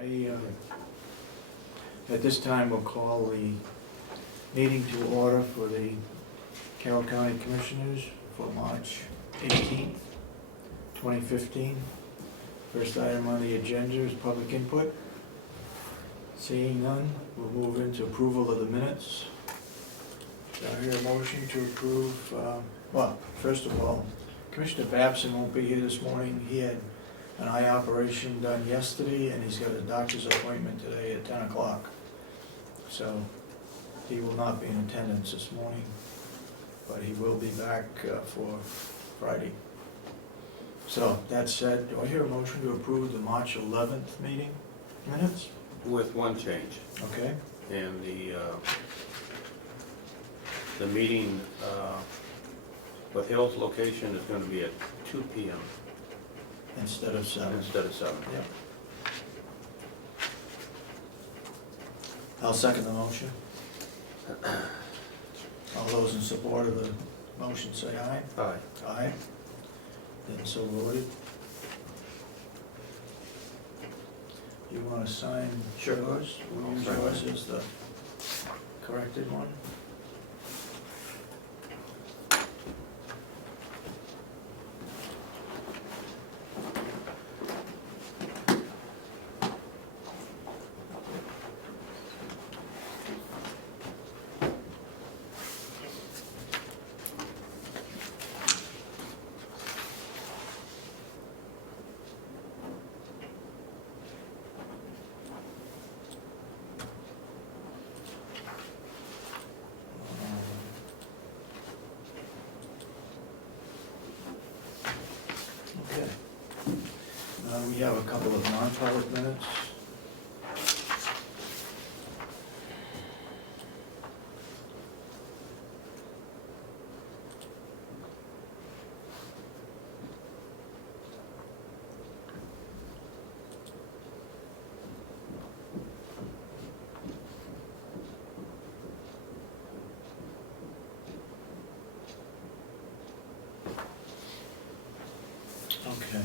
At this time, we'll call the meeting to order for the Carroll County Commissioners for March 18th, 2015. First item on the agenda is public input. Seeing none, we'll move into approval of the minutes. Do I hear a motion to approve? Well, first of all, Commissioner Babson won't be here this morning. He had an eye operation done yesterday, and he's got a doctor's appointment today at 10 o'clock. So he will not be in attendance this morning, but he will be back for Friday. So, that said, do I hear a motion to approve the March 11th meeting minutes? With one change, Okay, and the meeting with Hill's location is going to be at 2 p.m. instead of 7. instead of 7. Yep. I'll second the motion. All those in support of the motion say aye. Aye. Aye. Then so voted. You want to sign Sure. yours? We'll use Sign yours mine. as the corrected one. Okay. We have a couple of non-public minutes. Okay.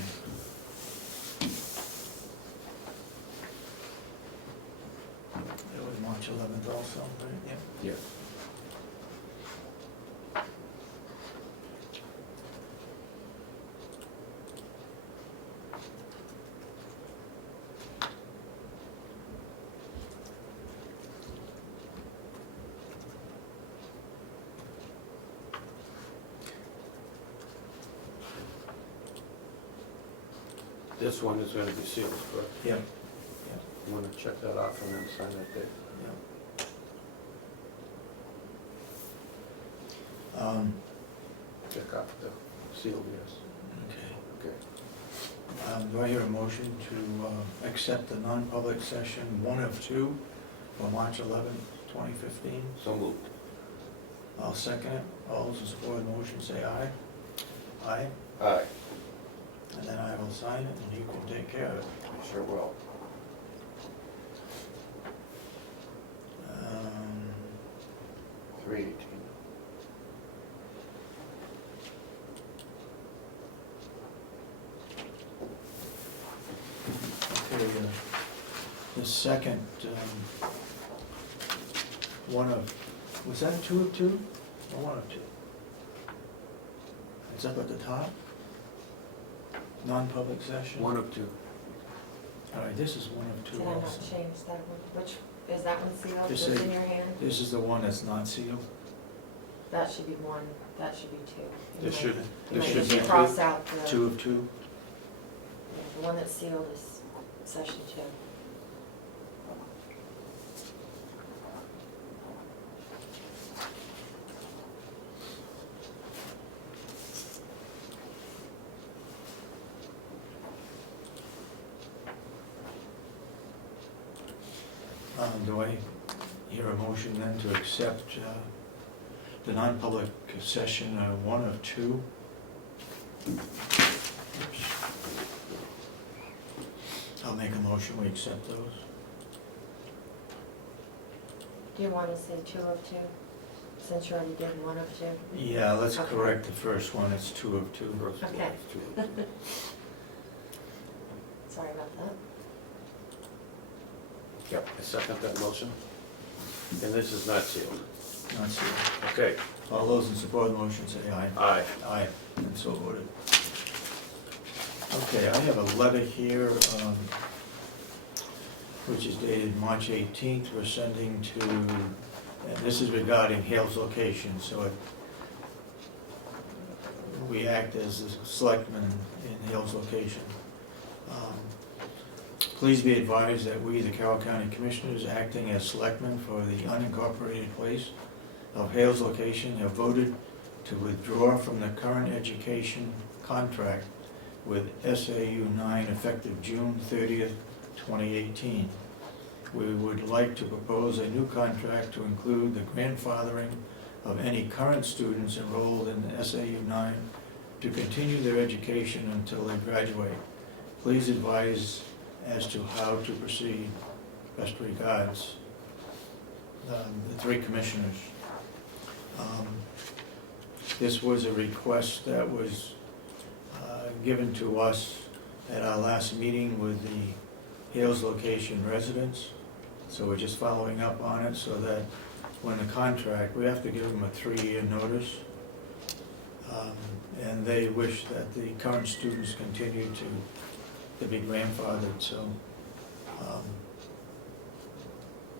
That was March 11th also, right? Yep. Yes. This one is going to be sealed, correct? Yep. You want to check that off and then sign that there? Yep. Check off the seal, yes. Okay. Okay. Do I hear a motion to accept the non-public session 1 of 2 for March 11th, 2015? So moved. I'll second it. All those in support of the motion say aye. Aye. Aye. And then I will sign it and you can take care of it. I sure will. 318. Okay, the second, one of, was that 2 of 2 or 1 of 2? It's up at the top. Non-public session. 1 of 2. All right, this is 1 of 2 Did I not also. change that one? Which, is that one sealed, This that's is- in your hand? This is the one that's not sealed. That should be 1, that should be 2. You This might- should, You this might should just be cross out the, 2 of 2. the one that's sealed is session 2. Do I hear a motion then to accept the non-public session 1 of 2? Oops. I'll make a motion, we accept those. Do you want to say 2 of 2, since you already did 1 of 2? Yeah, let's Okay. correct the first one, it's 2 of 2. Okay. Sorry about that. Yep, I second that motion. And this is not sealed. Not sealed. Okay, All those in support of the motion say aye. aye. Aye, and so voted. Okay, I have a letter here, which is dated March 18th. We're sending to, and this is regarding Hale's location, so we act as the selectmen in Hale's location. Please be advised that we, the Carroll County Commissioners, acting as selectmen for the unincorporated place of Hale's location, have voted to withdraw from the current education contract with SAU 9 effective June 30th, 2018. We would like to propose a new contract to include the grandfathering of any current students enrolled in SAU 9 to continue their education until they graduate. Please advise as to how to proceed. Best regards, the three commissioners. This was a request that was given to us at our last meeting with the Hales location residents. So we're just following up on it so that when the contract, we have to give them a 3-year notice. And they wish that the current students continue to be grandfathered, so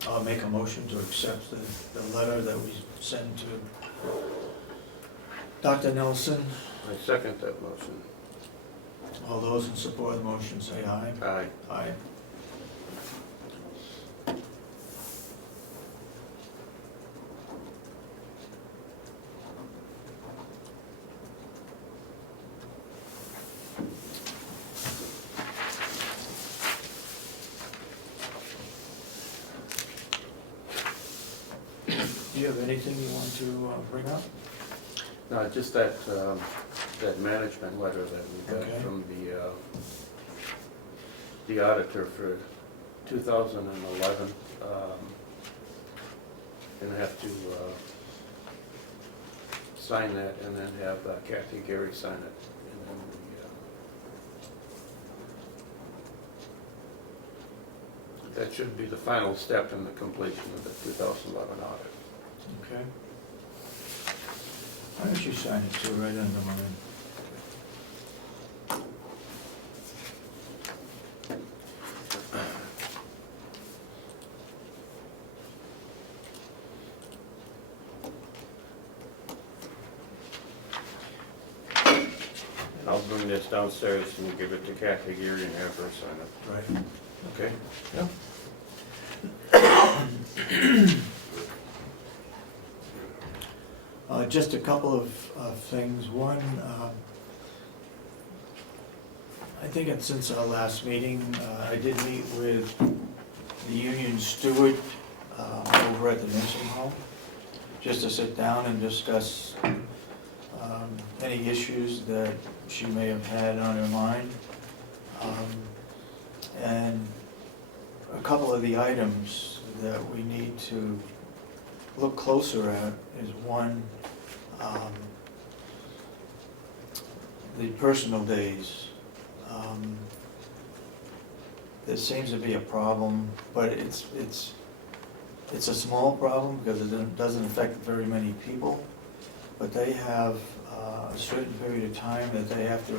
I'll make a motion to accept the letter that we sent to Dr. Nelson. I second that motion. All those in support of the motion say aye. Aye. Aye. Do you have anything you want to bring up? No, just that, that management letter that we got Okay. from the auditor for 2011. Gonna have to sign that and then have Kathy Gary sign it. And then that should be the final step in the completion of the 2011 audit. Okay. Why don't you sign it too, right under mine? And I'll bring this downstairs and give it to Kathy Gary and have her sign it. Right. Okay? Yeah. Just a couple of things. One, I think since our last meeting, I did meet with the union steward over at the nursing home, just to sit down and discuss any issues that she may have had on her mind. And a couple of the items that we need to look closer at is one, the personal days. There seems to be a problem, but it's a small problem because it doesn't affect very many people. But they have a certain period of time that they have to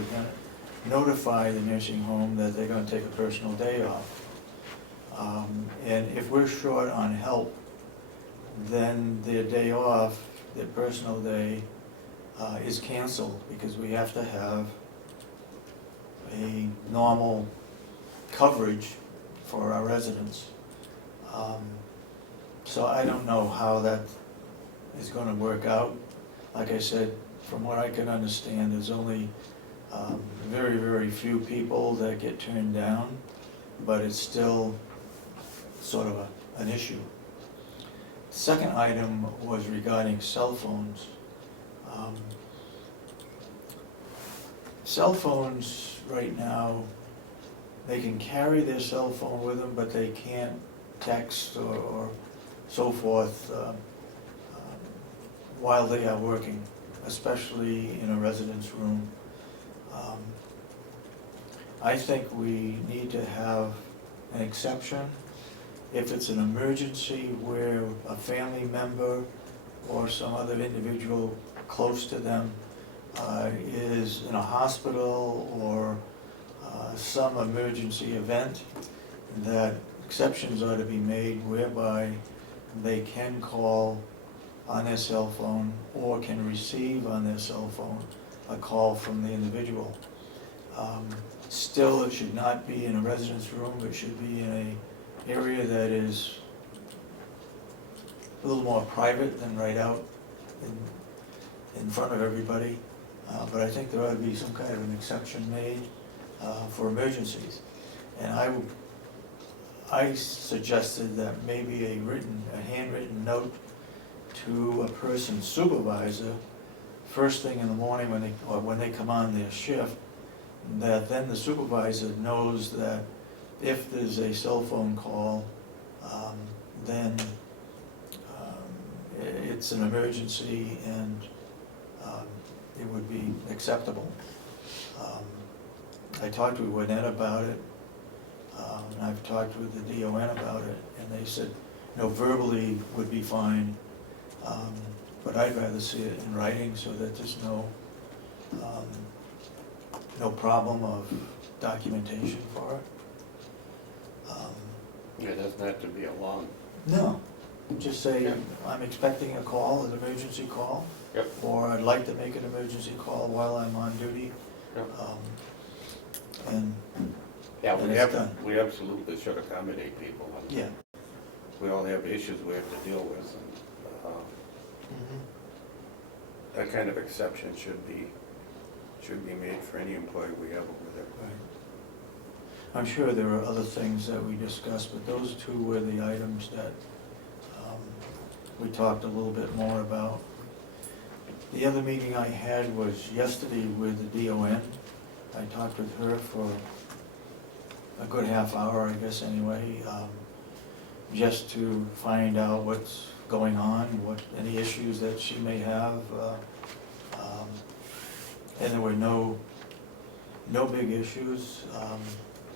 notify the nursing home that they're gonna take a personal day off. And if we're short on help, then their day off, their personal day, is canceled because we have to have a normal coverage for our residents. So I don't know how that is gonna work out. Like I said, from what I can understand, there's only very, very few people that get turned down, but it's still sort of an issue. Second item was regarding cell phones. Cell phones right now, they can carry their cell phone with them, but they can't text or so forth while they are working, especially in a residence room. I think we need to have an exception if it's an emergency where a family member or some other individual close to them is in a hospital or some emergency event, that exceptions ought to be made whereby they can call on their cell phone or can receive on their cell phone a call from the individual. Still, it should not be in a residence room, it should be in an area that is a little more private than right out in front of everybody. But I think there ought to be some kind of an exception made for emergencies. And I suggested that maybe a handwritten note to a person's supervisor first thing in the morning when they come on their shift, that then the supervisor knows that if there's a cell phone call, then it's an emergency and it would be acceptable. I talked with Wynette about it, and I've talked with the DON about it, and they said, verbally would be fine, but I'd rather see it in writing so that there's no problem of documentation for it. It doesn't have to be a long. No, just say, Yeah. I'm expecting a call, an emergency call. Yep. Or I'd like to make an emergency call while I'm on duty. Yep. And Yeah, And it's done. we absolutely should accommodate people. yeah. We all have issues we have to deal with, and that kind of exception should be made for any employee we have over there. Right. I'm sure there are other things that we discussed, but those two were the items that we talked a little bit more about. The other meeting I had was yesterday with the DON. I talked with her for a good half hour, I guess anyway, just to find out what's going on, any issues that she may have. And there were no big issues.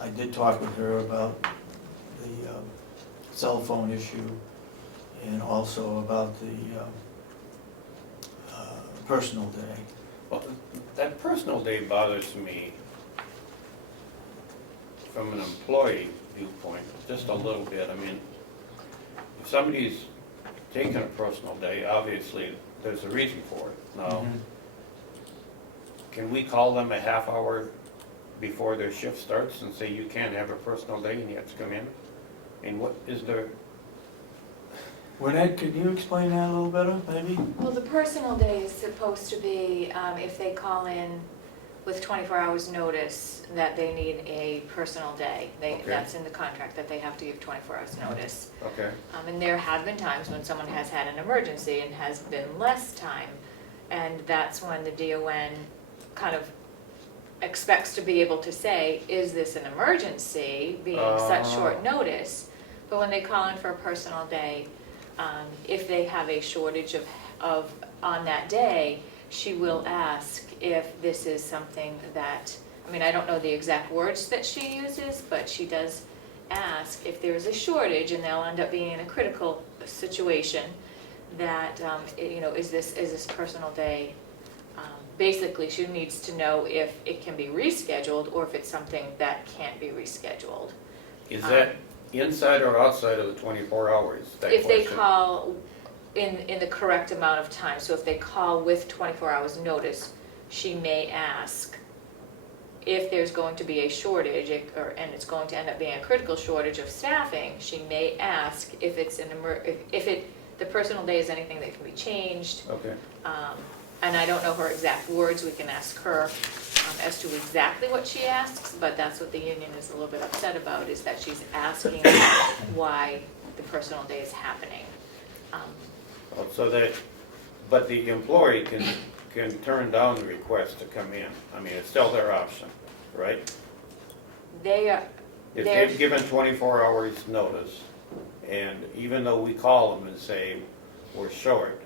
I did talk with her about the cell phone issue and also about the personal day. Well, that personal day bothers me from an employee viewpoint, just a little bit. I mean, if somebody's taking a personal day, obviously, there's a reason for it. Now, can we call them a half hour before their shift starts and say you can't have a personal day and you have to come in? And what is there? Wynette, could you explain that a little better, maybe? Well, the personal day is supposed to be if they call in with 24 hours notice that they need a personal day. Okay. That's in the contract, that they have to give 24 hours notice. Okay. And there have been times when someone has had an emergency and has been less time, and that's when the DON kind of expects to be able to say, is this an emergency, being such short notice? But when they call in for a personal day, if they have a shortage of on that day, she will ask if this is something that, I mean, I don't know the exact words that she uses, but she does ask if there is a shortage and they'll end up being in a critical situation, that, is this personal day, basically she needs to know if it can be rescheduled or if it's something that can't be rescheduled. Is that inside or outside of the 24 hours? If they call in the correct amount of time, so if they call with 24 hours notice, she may ask if there's going to be a shortage, and it's going to end up being a critical shortage of staffing, she may ask if it's the personal day is anything that can be changed. Okay. And I don't know her exact words, we can ask her as to exactly what she asks, but that's what the union is a little bit upset about, is that she's asking why the personal day is happening. But the employee can turn down the request to come in. I mean, it's still their option, right? If they've given 24 hours notice, and even though we call them and say we're short,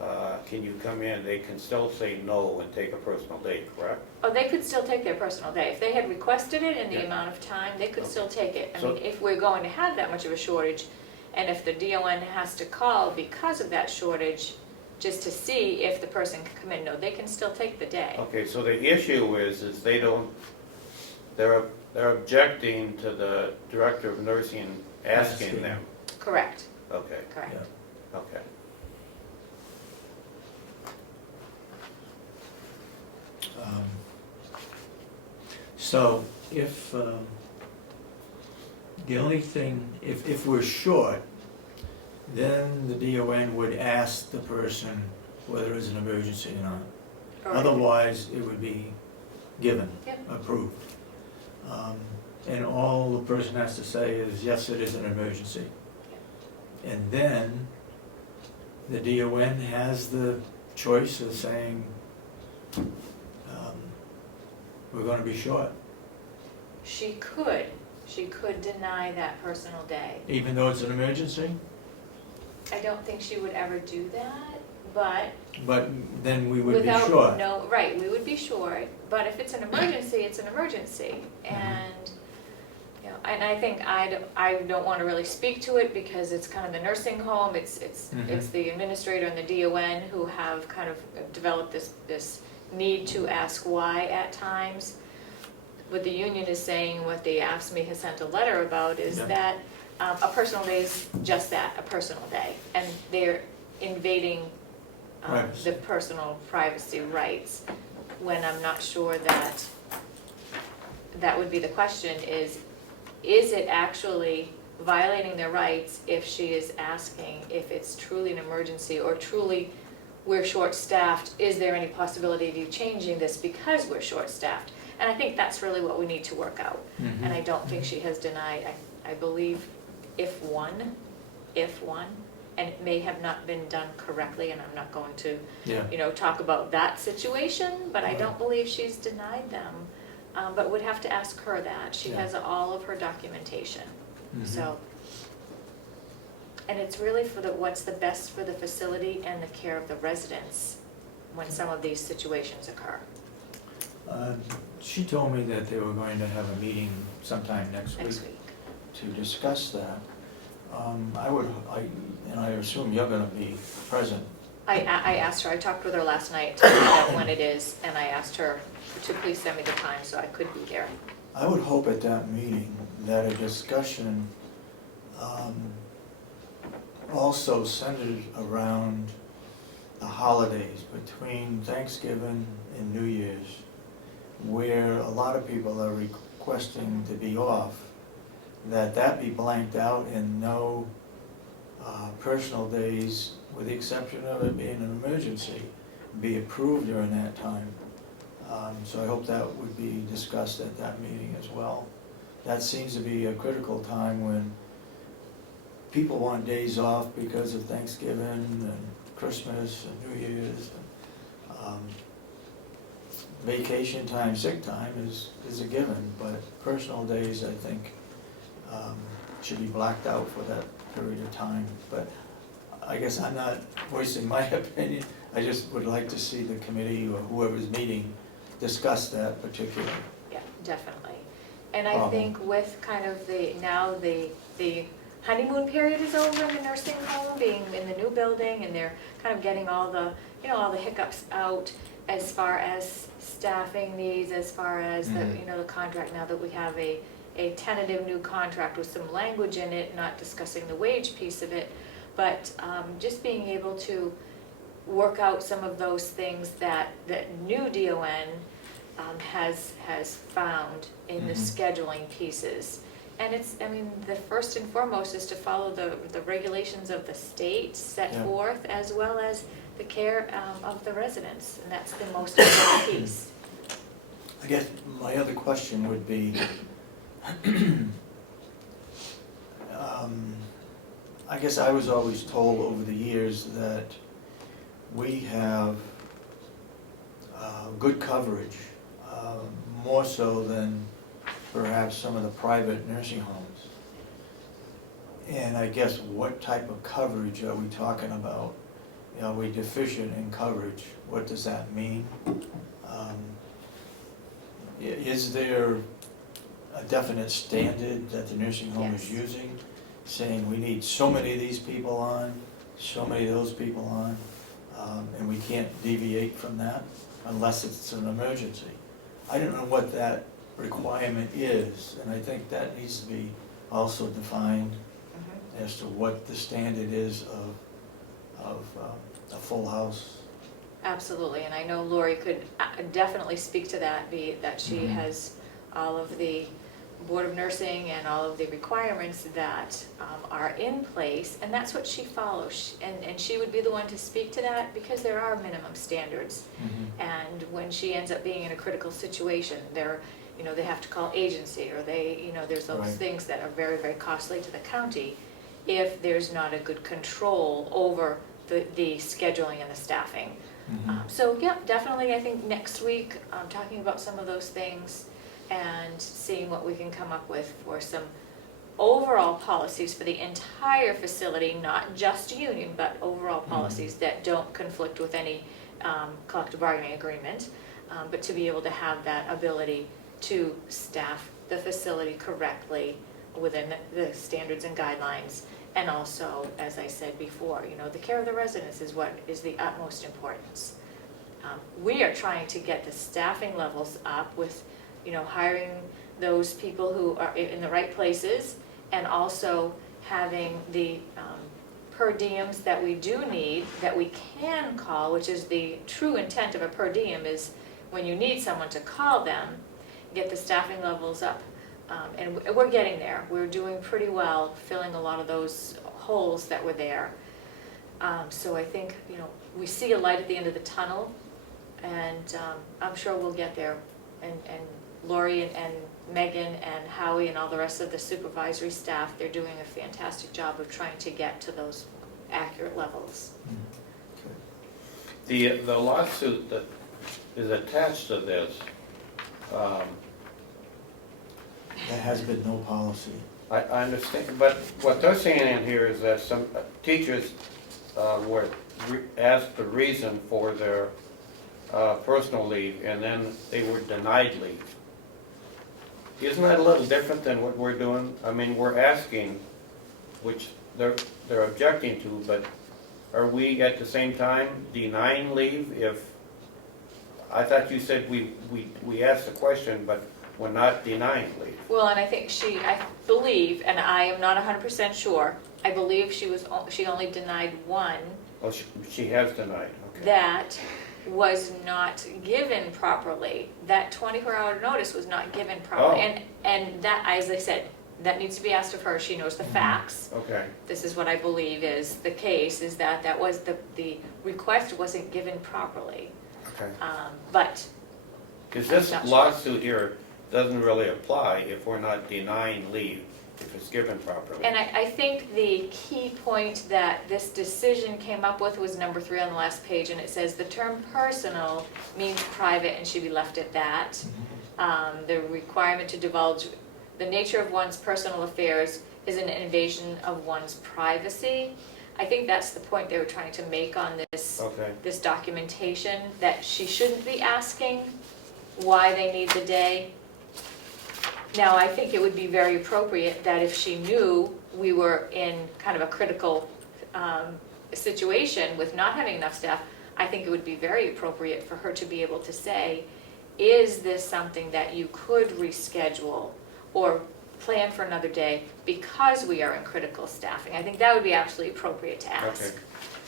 can you come in, they can still say no and take a personal day, correct? Oh, they could still take their personal day. If they had requested it in the Yeah. amount of time, they could Okay. still take it. I So- mean, if we're going to have that much of a shortage, and if the DON has to call because of that shortage, just to see if the person can come in, no, they can still take the day. Okay, so the issue is they don't, they're objecting to the director of nursing asking Asking. them. Correct, Okay, correct. Yeah. okay. So if, the only thing, if we're short, then the DON would ask the person whether it's an emergency or not. Or- Otherwise, it would be given, Yep. approved. And all the person has to say is, yes, it is an emergency. And then the DON has the choice of saying, we're gonna be short, She could deny that personal day. even though it's an emergency. I don't think she would ever do that, but But then we would be without, short. no, right, we would be short, but if it's an emergency, it's an emergency. And, you know, and I think I don't wanna really speak to it because it's kind of the nursing home, it's Mhm. the administrator and the DON who have kind of developed this need to ask why at times. What the union is saying, what the AFSCME has sent a letter about is Yeah. that a personal day is just that, a personal day. And they're invading Privacy. the personal privacy rights, when I'm not sure that that would be the question, is it actually violating their rights if she is asking if it's truly an emergency or truly we're short-staffed, is there any possibility of you changing this because we're short-staffed? And I think that's really what we need to work out. Mhm. And I don't think she has denied, I believe if one, and it may have not been done correctly, and I'm not going to, Yeah, talk about that situation, but I Right. don't believe she's denied them. But would have to ask her that. She Yeah. has all of her documentation, Mhm. so. And it's really for what's the best for the facility and the care of the residents when some of these situations occur. She told me that they were going to have a meeting sometime next week Next week. to discuss that. And I assume you're gonna be present. I asked her, I talked with her last night to find out when it is, and I asked her to please send me the time so I could be there. I would hope at that meeting that a discussion also centered around the holidays between Thanksgiving and New Year's, where a lot of people are requesting to be off, that be blanked out and no personal days, with the exception of it being an emergency, be approved during that time. So I hope that would be discussed at that meeting as well. That seems to be a critical time when people want days off because of Thanksgiving and Christmas and New Year's. Vacation time, sick time is a given, but personal days, I think, should be blacked out for that period of time. But I guess I'm not voicing my opinion, I just would like to see the committee or whoever's meeting discuss that particular. Yeah, definitely. And I Problem. think with kind of the honeymoon period is over in the nursing home, being in the new building, and they're kind of getting all the, all the hiccups out as far as staffing needs, as far as the, Mhm. the contract, now that we have a tentative new contract with some language in it, not discussing the wage piece of it, but just being able to work out some of those things that new DON has found in the Mhm. scheduling pieces. And it's, the first and foremost is to follow the regulations of the state set Yeah. forth, as well as the care of the residents, and that's the most important piece. I guess my other question would be, I guess I was always told over the years that we have good coverage, more so than perhaps some of the private nursing homes. And I guess what type of coverage are we talking about? are we deficient in coverage? What does that mean? Is there a definite standard that the nursing home is Yes. using, saying we need so many of these people on, so many of those people on, and we can't deviate from that unless it's an emergency? I don't know what that requirement is, and I think that needs to be also defined Mhm. as to what the standard is of a full house. Absolutely, and I know Lori could definitely speak to that, be that she Mhm. has all of the Board of Nursing and all of the requirements that are in place, and that's what she follows. And she would be the one to speak to that, because there are minimum standards. And when she ends up being in a critical situation, they have to call agency, or there's those Right. things that are very, very costly to the county if there's not a good control over the scheduling and the staffing. So, yeah, definitely, I think next week, talking about some of those things and seeing what we can come up with for some overall policies for the entire facility, not just union, but overall policies that don't conflict with any collective bargaining agreement, but to be able to have that ability to staff the facility correctly within the standards and guidelines. And also, as I said before, the care of the residents is what is the utmost importance. We are trying to get the staffing levels up with, hiring those people who are in the right places, and also having the per diems that we do need, that we can call, which is the true intent of a per diem, is when you need someone to call them, get the staffing levels up. And we're getting there. We're doing pretty well filling a lot of those holes that were there. So I think, we see a light at the end of the tunnel, and I'm sure we'll get there. And Lori and Megan and Howie and all the rest of the supervisory staff, they're doing a fantastic job of trying to get to those accurate levels. The lawsuit that is attached to this, There has been no policy. I understand, but what they're saying in here is that some teachers were asked the reason for their personal leave, and then they were denied leave. Isn't that a little different than what we're doing? I mean, we're asking, which they're objecting to, but are we at the same time denying leave if, I thought you said we asked the question, but we're not denying leave. Well, and I think I believe, and I am not 100% sure, I believe she only denied one Oh, she has denied, okay. that was not given properly. That 24-hour notice was not given properly. Oh. And that, as I said, that needs to be asked of her. She knows the facts. Okay, This is what I believe is the case, is that was the request wasn't given properly. okay. But Because this I'm not sure. lawsuit here doesn't really apply if we're not denying leave, if it's given properly. And I think the key point that this decision came up with was number 3 on the last page, and it says the term personal means private and should be left at that. The requirement to divulge the nature of one's personal affairs is an invasion of one's privacy. I think that's the point they were trying to make on Okay, this documentation, that she shouldn't be asking why they need the day. Now, I think it would be very appropriate that if she knew we were in kind of a critical situation with not having enough staff, I think it would be very appropriate for her to be able to say, is this something that you could reschedule or plan for another day because we are in critical staffing? I think that would be absolutely appropriate to ask. Okay.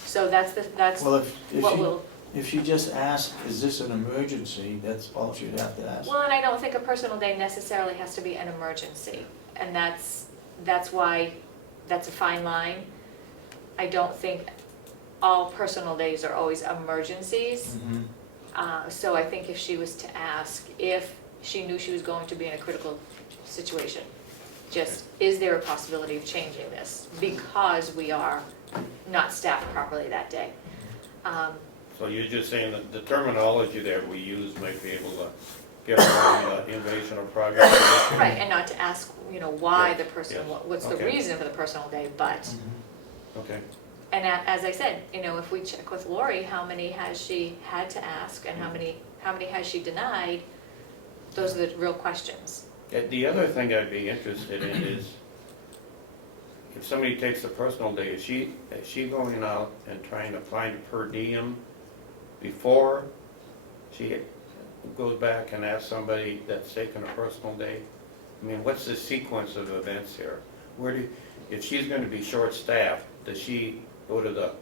So that's Well, what we'll. if she just asked, is this an emergency, that's all she'd have to ask. Well, and I don't think a personal day necessarily has to be an emergency, and that's why that's a fine line. I don't think all personal days are always emergencies. So I think if she was to ask, if she knew she was going to be in a critical situation, just, is there a possibility of changing this because we are not staffed properly that day? so you're just saying that the terminology that we use might be able to get around the invasion of privacy. Right, and not to ask, why Yes, the person, yes. what's the Okay. reason for the personal day, but, Okay, And as I said, you know, if we check with Lori, how many has she had to ask and how many has she denied? Those are the real questions. The other thing I'd be interested in is, if somebody takes a personal day, is she going out and trying to find a per diem before she goes back and asks somebody that's taken a personal day? I mean, what's the sequence of events here? If she's going to be short-staffed, does she go to the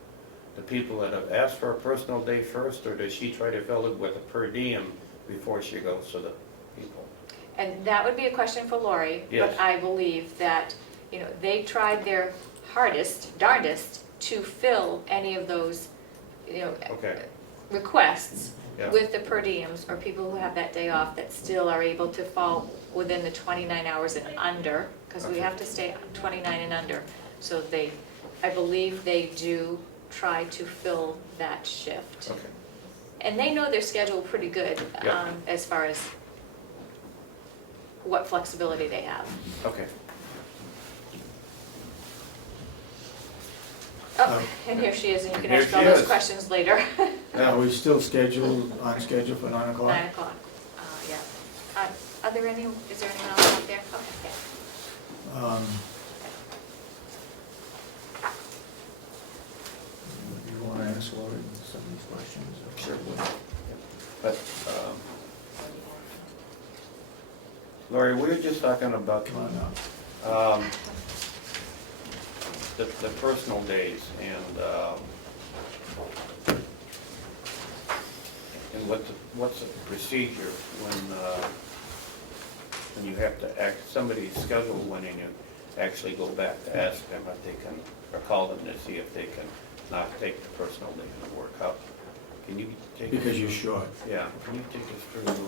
people that have asked for a personal day first, or does she try to fill it with a per diem before she goes to the people? And that would be a question for Lori, Yes. but I believe that, you know, they tried their hardest, darndest to fill any of those, you know, Okay. requests Yeah. with the per diems or people who have that day off that still are able to fall within the 29 hours and under, because we Okay. have to stay 29 and under. So I believe they do try to fill that shift. Okay. And they know their schedule pretty good Yeah. as far as what flexibility they have. Okay. Oh, and here she is, and you can Here ask all she those is. questions later. Are we still on schedule for 9 o'clock? 9 o'clock, yeah. Is there anyone else out there? Okay, yeah. You want to ask Lori some of these questions? Sure. But, Lori, we were just talking about Come on now. the personal days and what's the procedure when you have to somebody's schedule when you actually go back to ask them if they can, or call them to see if they can not take the personal day and work out. Can you take us Because you're through- short. Yeah, can you take us through those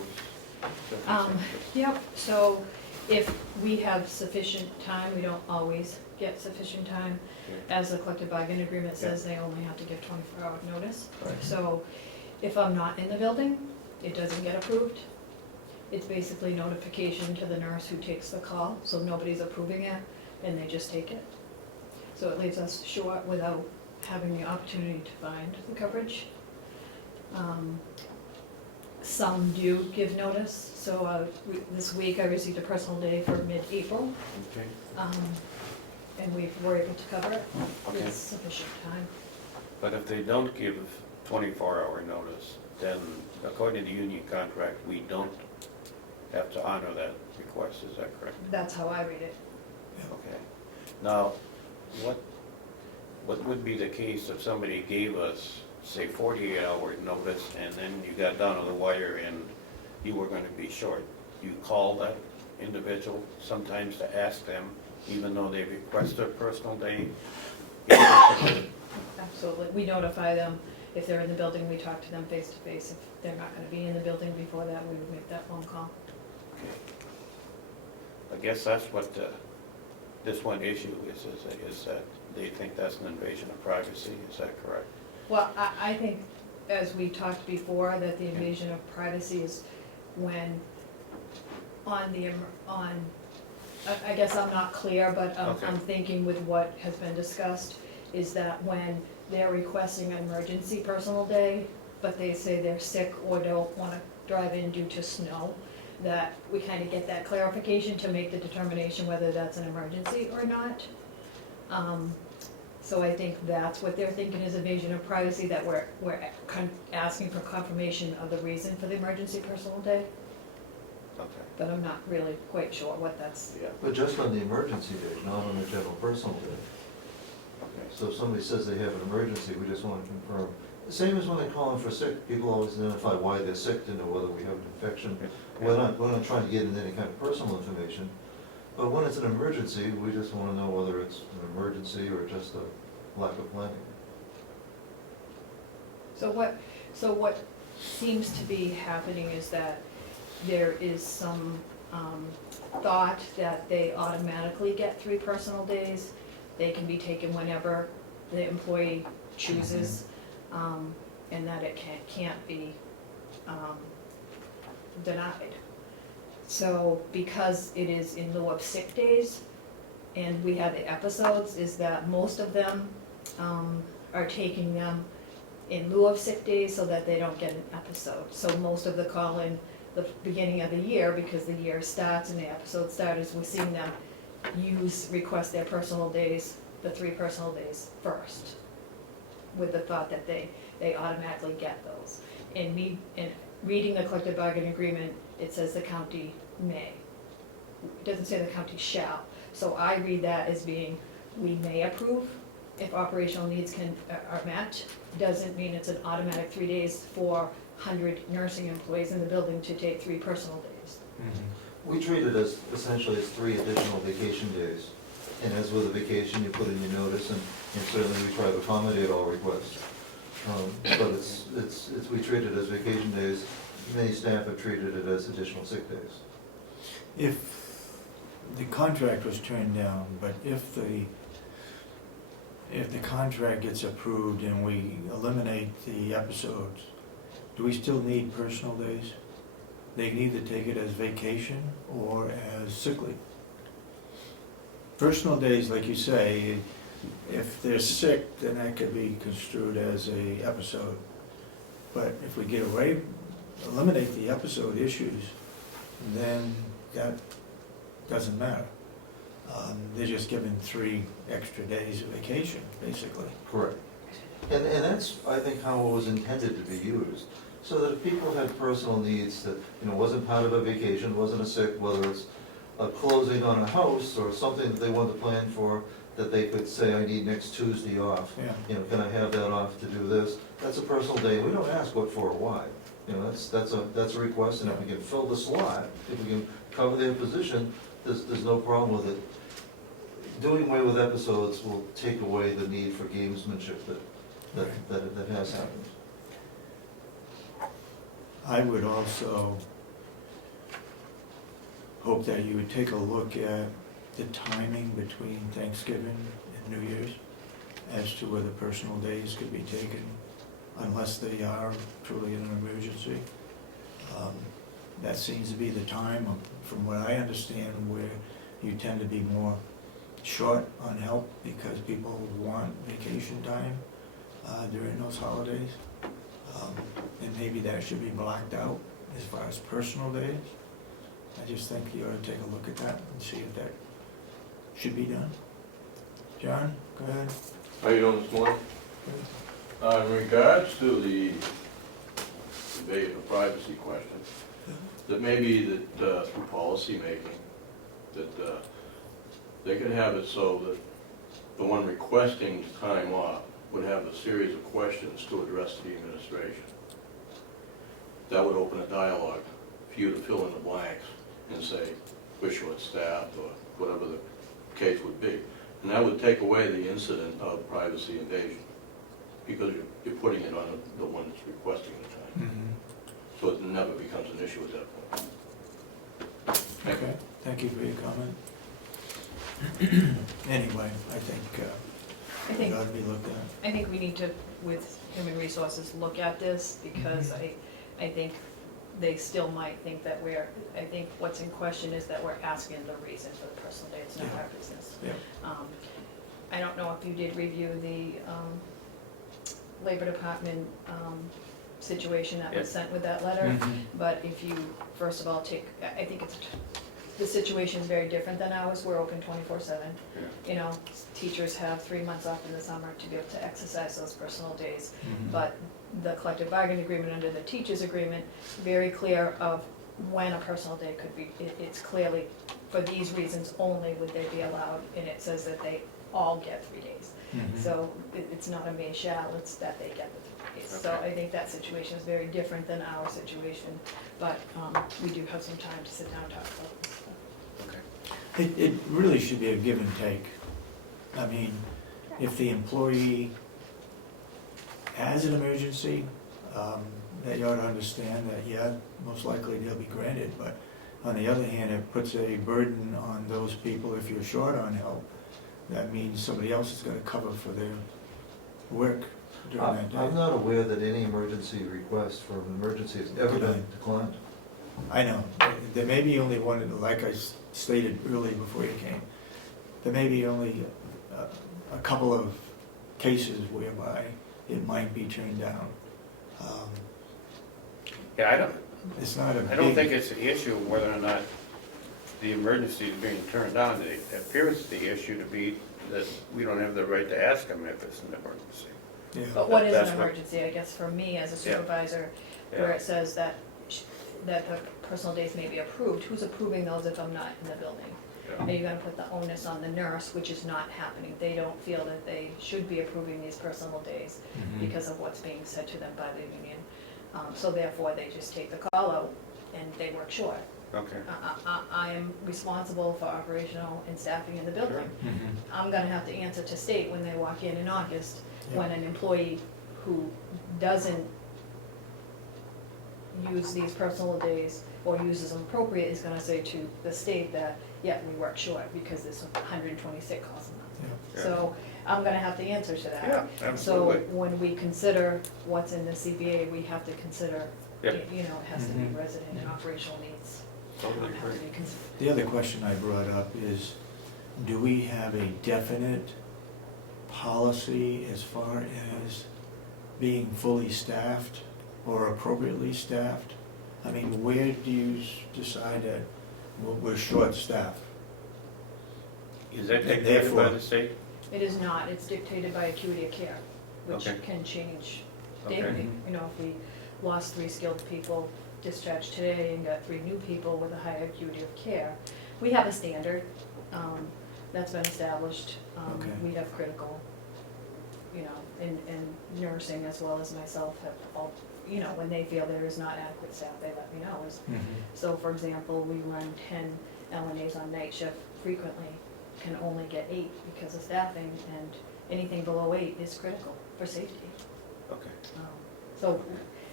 circumstances? Yep, so if we have sufficient time, we don't always get sufficient time. Okay. As the collective bargaining agreement says, they only have to give 24-hour notice. Right. So if I'm not in the building, it doesn't get approved. It's basically notification to the nurse who takes the call, so nobody's approving it, and they just take it. So it leaves us short without having the opportunity to find the coverage. Some do give notice, so this week I received a personal day for mid-April, Okay. and we were able to cover it Okay. with sufficient time. But if they don't give 24-hour notice, then according to the union contract, we don't have to honor that request, is that correct? That's how I read it. Okay. Now, what would be the case if somebody gave us, say, 48-hour notice, and then you got down to the wire and you were gonna be short? You call that individual sometimes to ask them, even though they requested a personal day? Absolutely. We notify them. If they're in the building, we talk to them face to face. If they're not gonna be in the building before that, we would make that phone call. Okay. I guess that's what this one issue is that they think that's an invasion of privacy, is that correct? Well, I think, as we talked before, that the invasion of privacy is when I guess I'm not clear, but Okay. I'm thinking with what has been discussed, is that when they're requesting an emergency personal day, but they say they're sick or don't wanna drive in due to snow, that we kinda get that clarification to make the determination whether that's an emergency or not. So I think that's what they're thinking is invasion of privacy, that we're asking for confirmation of the reason for the emergency personal day, Okay. but I'm not really quite sure what that's. Yeah, But just on the emergency day, not on the general personal day. okay. So if somebody says they have an emergency, we just want to confirm. The same as when they call in for sick, people always identify why they're sick to know whether we have an infection. We're not trying to get into any kind of personal information, but when it's an emergency, we just want to know whether it's an emergency or just a lack of planning. So what seems to be happening is that there is some thought that they automatically get 3 personal days. They can be taken whenever the employee chooses, and that it can't be denied. So because it is in lieu of sick days, and we have the episodes, is that most of them are taking them in lieu of sick days so that they don't get an episode. So most of the call in the beginning of the year, because the year starts and the episode starts, we're seeing them request their personal days, the 3 personal days first, with the thought that they automatically get those. In reading the collective bargaining agreement, it says the county may. It doesn't say the county shall. So I read that as being, we may approve if operational needs are met. Doesn't mean it's an automatic 3 days for 100 nursing employees in the building to take 3 personal days. We treat it as essentially as 3 additional vacation days. And as with a vacation, you put in your notice, and certainly we try to accommodate all requests. But we treat it as vacation days. Many staff have treated it as additional sick days. If the contract was turned down, but if the contract gets approved and we eliminate the episodes, do we still need personal days? They can either take it as vacation or as sick leave. Personal days, like you say, if they're sick, then that could be construed as a episode. But if we eliminate the episode issues, then that doesn't matter. They're just given 3 extra days of vacation, basically. Correct. And that's, I think, how it was intended to be used. So that if people had personal needs that, wasn't part of a vacation, wasn't a sick, whether it's a closing on a house or something that they wanted to plan for, that they could say, I need next Tuesday off. Yeah. Can I have that off to do this? That's a personal day. We don't ask what for or why. That's a request, and if we can fill the slot, if we can cover their position, there's no problem with it. Doing away with episodes will take away the need for gamesmanship that has happened. I would also hope that you would take a look at the timing between Thanksgiving and New Year's as to whether personal days could be taken unless they are truly an emergency. That seems to be the time, from what I understand, where you tend to be more short on help because people want vacation time during those holidays. And maybe that should be blacked out as far as personal days. I just think you ought to take a look at that and see if that should be done. John, go ahead. How you doing this morning? In regards to the debate of privacy question, that maybe that through policy making, that they could have it so that the one requesting time off would have a series of questions to address to the administration. That would open a dialogue for you to fill in the blanks and say, we're short-staffed, or whatever the case would be. And that would take away the incident of privacy invasion, because you're putting it on the one that's requesting the time. Mm-hmm. So it never becomes an issue at that point. Okay, thank you for your comment. Anyway, I think it ought to be looked at. I think we need to, with Human Resources, look at this, because I think they still might think that I think what's in question is that we're asking the reason for the personal day, it's not Yeah. our business. Yeah. I don't know if you did review the Labor Department situation that was sent with that letter, Mhm. but if you, first of all, I think the situation is very different than ours, we're open 24/7. Yeah. Teachers have 3 months off in the summer to be able to exercise those personal days. Mhm. But the collective bargaining agreement under the teachers' agreement, very clear of when a personal day could be, it's clearly, for these reasons only would they be allowed, and it says that they all get 3 days. Mhm. So it's not a may shall, it's that they get the 3 days. So I think that situation is very different than our situation, but we do have some time to sit down and talk about this stuff. It really should be a give and take. I mean, if the employee has an emergency, they ought to understand that, yeah, most likely they'll be granted, but on the other hand, it puts a burden on those people. If you're short on help, that means somebody else is gonna cover for their work during that day. I'm not aware that any emergency request for an emergency has ever been declined. I know, there may be only one, like I stated earlier before you came, there may be only a couple of cases whereby it might be turned down. Yeah, It's not a big. I don't think it's an issue whether or not the emergency is being turned down. It appears the issue to be that we don't have the right to ask them if it's an emergency. Yeah. But what is That's an what- emergency, I guess, for me as a Yeah. supervisor, where it says that the personal days may be approved, who's approving those if I'm not in the building? Yeah. Are you gonna put the onus on the nurse, which is not happening? They don't feel that they should be approving these personal days Mhm. because of what's being said to them by the union. So therefore, they just take the call out and they work short. Okay. I am responsible for operational and staffing in the building. Mhm. I'm gonna have to answer to state when they walk in August, Yeah. when an employee who doesn't use these personal days or uses them appropriate is gonna say to the state that, yeah, we work short because there's 120 sick calls a month. Yeah. So I'm gonna have to answer to that. Yeah, absolutely. So when we consider what's in the CBA, we have to consider, Yep. you know, it has to be Mhm. resident and operational needs. Totally Have to agree. be considered. The other question I brought up is, do we have a definite policy as far as being fully staffed or appropriately staffed? I mean, where do you decide that we're short-staffed? Is that And dictated by therefore- the state? It is not, it's dictated by acuity of care, which Okay. can change Okay. daily. You know, if we lost 3 skilled people discharged today and got 3 new people with a higher acuity of care, we have a standard that's been established. Okay. We have critical, you know, and nursing as well as myself have all, you know, when they feel there is not adequate staff, they let me know. So for example, we run 10 LNAs on night shift frequently, can only get 8 because of staffing, and anything below 8 is critical for safety. Okay. So,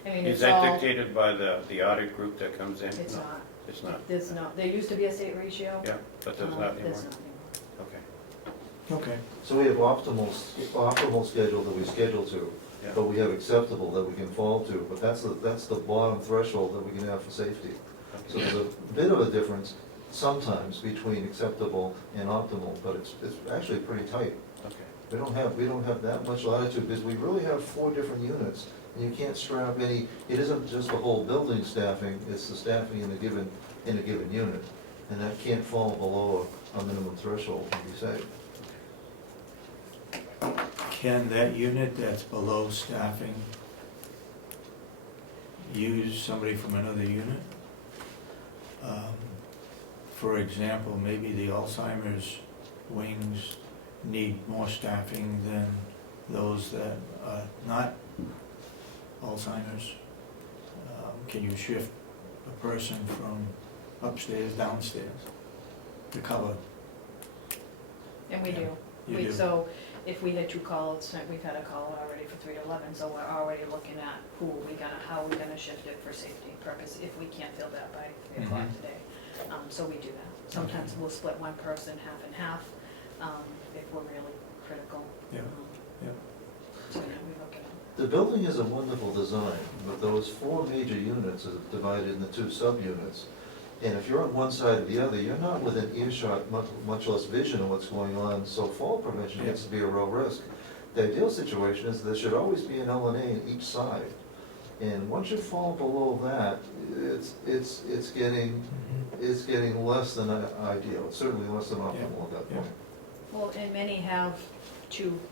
I mean, Is it's that all, dictated by the audit group that comes in? it's No, not, It's not, there's no, there used to be a state ratio. yeah, but there's not anymore. There's not anymore. Okay. Okay. So we have optimal schedule that we schedule to, Yeah. but we have acceptable that we can fall to, but that's the bottom threshold that we can have for safety. So Okay. there's a bit of a difference sometimes between acceptable and optimal, but it's actually pretty tight. Okay. We don't have that much latitude, because we really have 4 different units, and you can't strap any, it isn't just the whole building staffing, it's the staffing in a given unit, and that can't fall below a minimum threshold to be safe. Can that unit that's below staffing use somebody from another unit? For example, maybe the Alzheimer's wings need more staffing than those that are not Alzheimer's. Can you shift a person from upstairs, downstairs to cover? And we Yeah. do. You do. So if we had 2 calls, we've had a call already for 3 to 11, so we're already looking at how are we gonna shift it for safety purpose if we can't fill that by 3 o'clock Mhm. today. So we do that. Sometimes we'll split one person half and half, if we're really critical. Yeah, yeah. So yeah, we look at it. The building is a wonderful design, but those 4 major units are divided into 2 subunits. And if you're on one side or the other, you're not within earshot, much less vision of what's going on, so fall prevention gets to be a real risk. The ideal situation is there should always be an LNA in each side. And once you fall below that, it's getting less than ideal, certainly less than optimal at that Yeah. point. Well, and many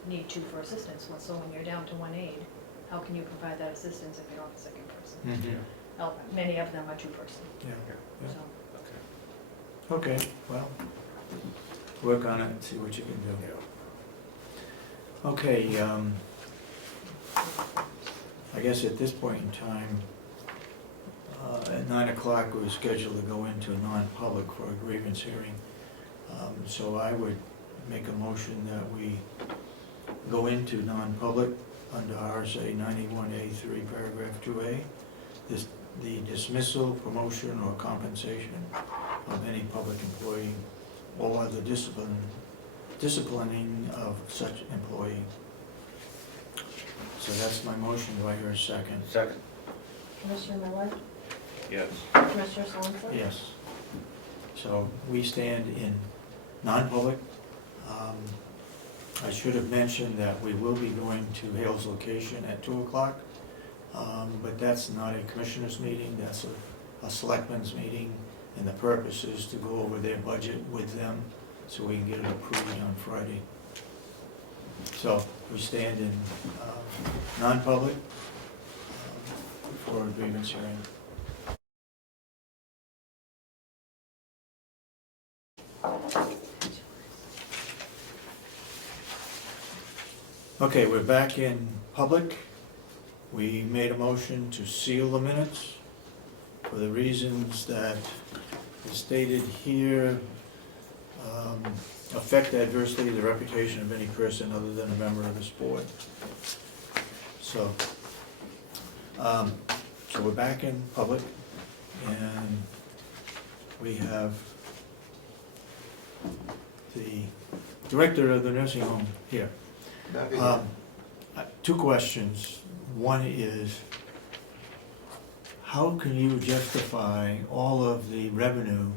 need 2 for assistance, so when you're down to 1 aide, how can you provide that assistance if you don't have a second person? Mhm. Many of them are 2-person, Yeah, yeah. so. Okay. Okay, well, work on it and see what you can do. Okay, I guess at this point in time, at 9 o'clock, we were scheduled to go into non-public for a grievance hearing. So I would make a motion that we go into non-public under RSA 91A3, paragraph 2A. The dismissal, promotion, or compensation of any public employee or the disciplining of such employee. So that's my motion. Do I hear a second? Second, Commissioner Miller, yes. Commissioner Sorensen? Yes. So we stand in non-public. I should have mentioned that we will be going to Hale's location at 2 o'clock, but that's not a commissioners meeting, that's a selectmen's meeting, and the purpose is to go over their budget with them so we can get it approved on Friday. So we stand in non-public for a grievance hearing. Okay, we're back in public. We made a motion to seal the minutes for the reasons that is stated here, affect adversely the reputation of any person other than a member of this board. So we're back in public, and we have the director of the nursing home here. Two questions. One is, how can you justify all of the revenue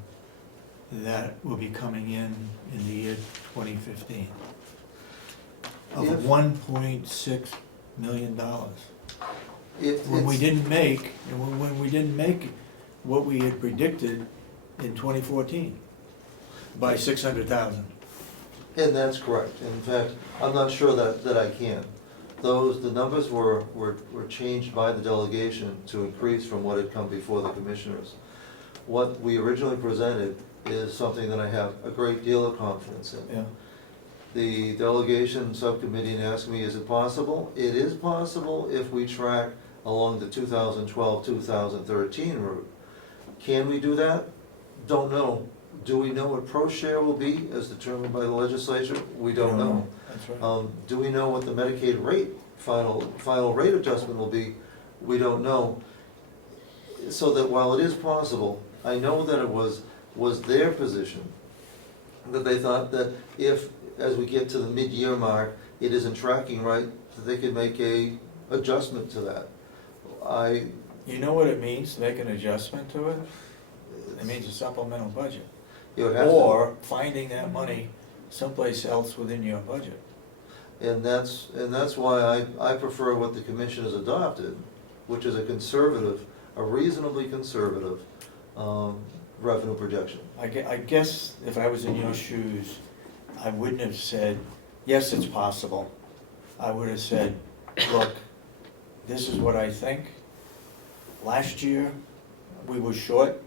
that will be coming in the year 2015 of If- $1.6 million? When we didn't make what we had predicted in 2014 by 600,000. And that's correct. In fact, I'm not sure that I can. The numbers were changed by the delegation to increase from what had come before the commissioners. What we originally presented is something that I have a great deal of confidence in. Yeah. The delegation subcommittee asked me, is it possible? It is possible if we track along the 2012-2013 route. Can we do that? Don't know. Do we know what pro share will be as determined by the legislature? We don't know. That's right. Do we know what the Medicaid rate, final rate adjustment will be? We don't know. So that while it is possible, I know that it was their position, that they thought that if, as we get to the mid-year mark, it isn't tracking right, that they could make a adjustment to that. You know what it means to make an adjustment to it? It means a supplemental budget. You would have to. Or finding that money someplace else within your budget. And that's why I prefer what the commission has adopted, which is a reasonably conservative revenue projection. I guess if I was in your shoes, I wouldn't have said, yes, it's possible. I would have said, look, this is what I think. Last year, we were short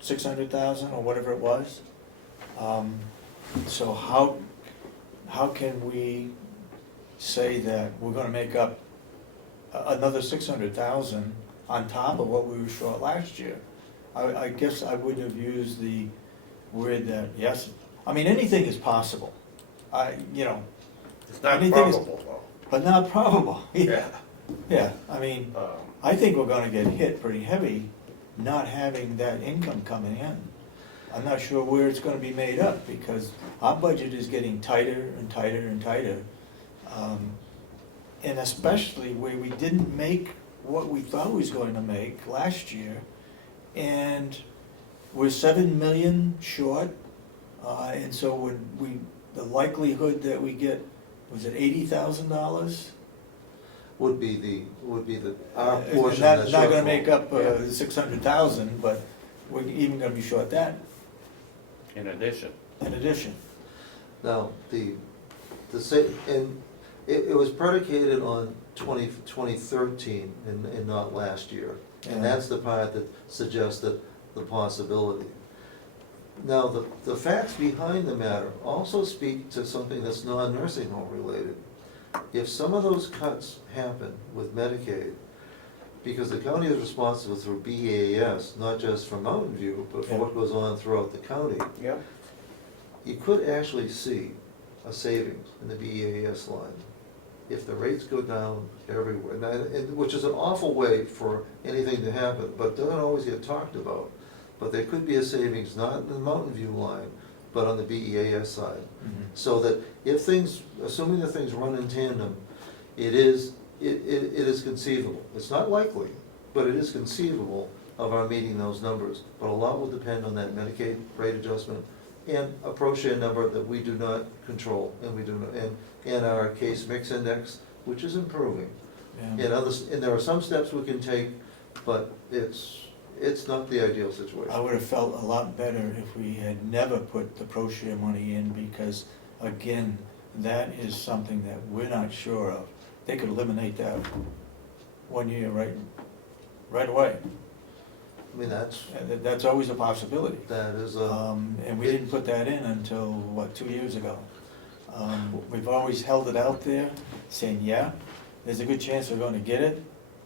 600,000 or whatever it was. So how can we say that we're gonna make up another 600,000 on top of what we were short last year? I guess I would have used the word that, yes, I mean, anything is possible. It's not Anything is- probable, though. But not probable, yeah. Yeah, I mean, I think we're gonna get hit pretty heavy not having that income coming in. I'm not sure where it's gonna be made up, because our budget is getting tighter and tighter and tighter. And especially where we didn't make what we thought we was going to make last year, and we're 7 million short, and so the likelihood that we get, was it $80,000? Would be our portion. Not that's gonna shortfall. make up Yeah. 600,000, but we're even gonna be short that In addition. in addition. Now, and it was predicated on 2013 and not last year. Yeah. And that's the part that suggested the possibility. Now, the facts behind the matter also speak to something that's non-nursing home related. If some of those cuts happen with Medicaid, because the county is responsible through BAS, not just for Mountain View, but for Yeah. what goes on throughout the county, Yep. you could actually see a savings in the BAS line if the rates go down everywhere, which is an awful way for anything to happen, but doesn't always get talked about. But there could be a savings, not in the Mountain View line, but on the BEAS side. So that if things, assuming that things run in tandem, it is conceivable. It's not likely, but it is conceivable of our meeting those numbers. But a lot will depend on that Medicaid rate adjustment and a pro share number that we do not control, and we do not, and our case mix index, which is improving. Yeah. And others, and there are some steps we can take, but it's not the ideal situation. I would have felt a lot better if we had never put the pro share money in, because again, that is something that we're not sure of. They could eliminate that 1 year right away. I mean, That's always a possibility. that is And we didn't put that in until, what, 2 years ago? We've always held it out there, saying, yeah, there's a good chance we're gonna get it,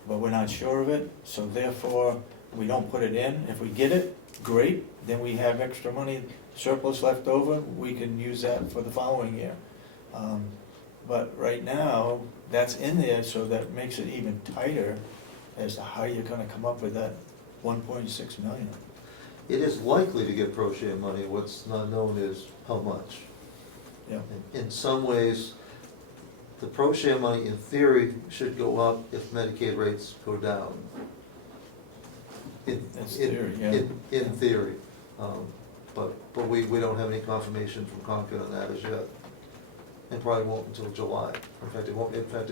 but we're not sure of it, so therefore, we don't put it in. If we get it, great, then we have extra money, surplus left over, we can use that for the following year. But right now, that's in there, so that makes it even tighter as to how you're gonna come up with that 1.6 million. It is likely to get pro share money, what's not known is how much. Yeah. In some ways, the pro share money in theory should go up if Medicaid rates go down. That's theory, yeah. In theory, but we don't have any confirmation from Concord on that as yet. And probably won't until July. In fact, it won't, in fact,